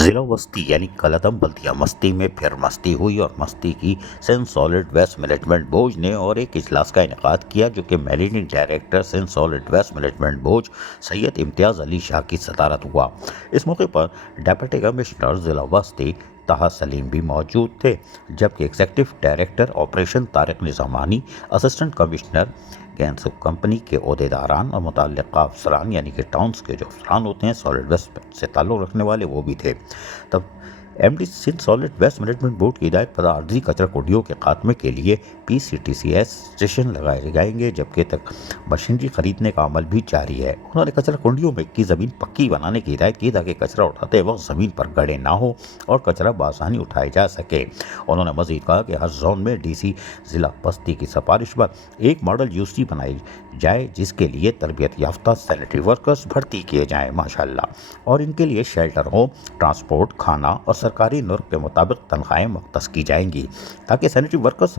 ضلع وسطی یعنی کلدم بلدیہ مستی میں پھر مستی ہوئی اور مستی کی Sindh solid waste management board نے اور ایک اجلاس کا انعقاد کیا جو کہ managing director Sindh solid waste management board Syed Imtiaz Ali شاہ کی صدارت ہوا۔ اس موقع پر ڈپٹی کمشنر ضلع وسطی طہ سلیم بھی موجود تھے، جبکہ executive director operation Tariq Nizamani, assistant commissioner grains company کے عہدیداران اور متعلقہ افسران یعنی کہ ٹاؤنز کے جو افسران ہوتے ہیں سالڈ ویسٹ سے تعلق رکھنے والے وہ بھی تھے۔ تب M D Sindh solid waste management board کی ہدایت پر عارضی کچرا کنڈیوں کے خاتمے کے لیے PCTCS اسٹیشن لگائے جائیں گے، جبکہ تک مشینری خریدنے کا عمل بھی جاری ہے۔ انہوں نے کچرا کنڈیوں میں کی زمین پکی بنانے کی ہدایت کی تاکہ کچرا اٹھاتے وقت زمین پر گڑھے نہ ہو اور کچرا بآسانی اٹھایا جا سکے۔ انہوں نے مزید کہا کہ ہر زون میں DC ضلع بستی کی سفارش پر ایک ماڈل UC بنائی جائے جس کے لیے تربیت یافتہ سینیٹری ورکرز بھرتی کیے جائیں ماشاءاللہ، اور ان کے لیے شیلٹر ہوم، ٹرانسپورٹ، کھانا اور سرکاری نرخ کے مطابق تنخواہیں مختص کی جائیں گی تاکہ سینیٹری ورکرز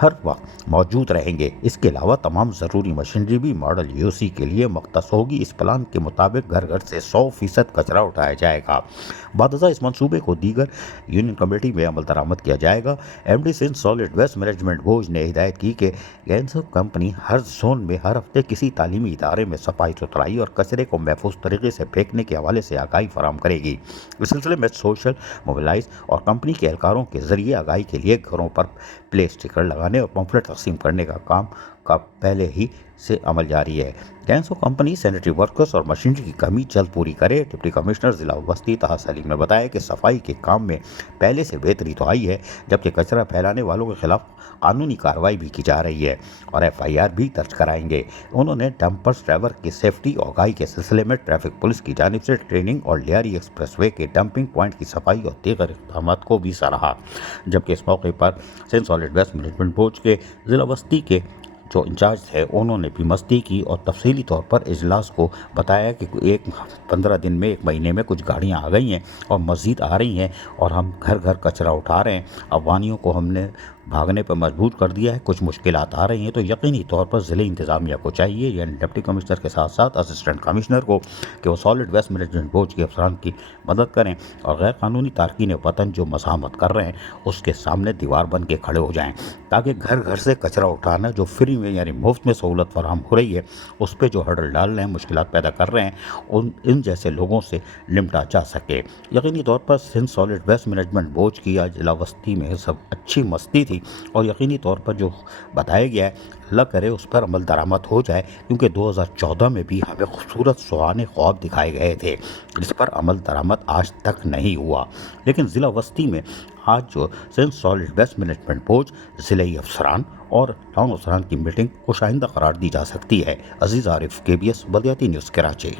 ہر وقت موجود رہیں گے۔ اس کے علاوہ تمام ضروری مشینری بھی ماڈل UC کے لیے مختص ہوگی۔ اس پلان کے مطابق گھر گھر سے 100% کچرا اٹھایا جائے گا۔ بعد ازاں اس منصوبے کو دیگر یونین کمیٹی میں عمل درآمد کیا جائے گا۔ MD Sindh solid waste management board نے ہدایت کی کہ گینس کمپنی ہر زون میں ہر ہفتے کسی تعلیمی ادارے میں صفائی ستھرائی اور کچرے کو محفوظ طریقے سے پھینکنے کے حوالے سے آگاہی فراہم کرے گی۔ اس سلسلے میں سوشل موبلائز اور کمپنی کے اہلکاروں کے ذریعے آگاہی کے لیے گھروں پر پلے اسٹیکر لگانے اور پمفلٹ تقسیم کرنے کا کام کا پہلے ہی سے عمل جاری ہے۔ گینسو کمپنی سینیٹری ورکرز اور مشینری کی کمی جلد پوری کرے۔ ڈپٹی کمشنر ضلع وسطی طہ سلیم نے بتایا کہ صفائی کے کام میں پہلے سے بہتری تو آئی ہے، جبکہ کچرا پھیلانے والوں کے خلاف قانونی کارروائی بھی کی جا رہی ہے اور FIR بھی درج کرائیں گے۔ انہوں نے ڈمپرز ڈرائیور کی سیفٹی اور آگاہی کے سلسلے میں ٹریفک پولیس کی جانب سے ٹریننگ اور لیاری ایکسپریس وے کے ڈمپنگ پوائنٹ کی صفائی اور دیگر اقدامات کو بھی سراہا، جبکہ اس موقع پر Sindh solid waste management board کے ضلع وسطی کے جو انچارج تھے انہوں نے بھی مستی کی اور تفصیلی طور پر اجلاس کو بتایا کہ 15 دن میں 1 مہینے میں کچھ گاڑیاں آ گئی ہیں اور مزید آ رہی ہیں اور ہم گھر گھر کچرا اٹھا رہے ہیں۔ افغانیوں کو ہم نے بھاگنے پر مجبور کر دیا ہے، کچھ مشکلات آ رہی ہیں، تو یقینی طور پر ضلع انتظامیہ کو چاہیے، یعنی ڈپٹی کمشنر کے ساتھ ساتھ اسسٹنٹ کمشنر کو، کہ وہ سالڈ ویسٹ مینجمنٹ بورڈ کے افسران کی مدد کریں اور غیر قانونی تارکین وطن جو مزاحمت کر رہے ہیں اس کے سامنے دیوار بن کے کھڑے ہو جائیں تاکہ گھر گھر سے کچرا اٹھانا جو فری میں یعنی مفت میں سہولت فراہم ہو رہی ہے اس پہ جو ہرڈل ڈال رہے ہیں، مشکلات پیدا کر رہے ہیں، ان جیسے لوگوں سے نمٹا جا سکے۔ یقینی طور پر Sindh solid waste management board کی آج ضلع وسطی میں سب اچھی مستی تھی اور یقینی طور پر جو بتایا گیا ہے اللہ کرے اس پر عمل درآمد ہو جائے، کیونکہ 2014 میں بھی ہمیں خوبصورت سہانے خواب دکھائے گئے تھے جس پر عمل درآمد آج تک نہیں ہوا، لیکن ضلع وسطی میں آج جو Sindh solid waste management board ضلعی افسران اور ٹاؤن افسران کی میٹنگ کو آئندہ قرار دی جا سکتی ہے۔ عزیز عارف، KBS بلدیاتی نیوز، کراچی۔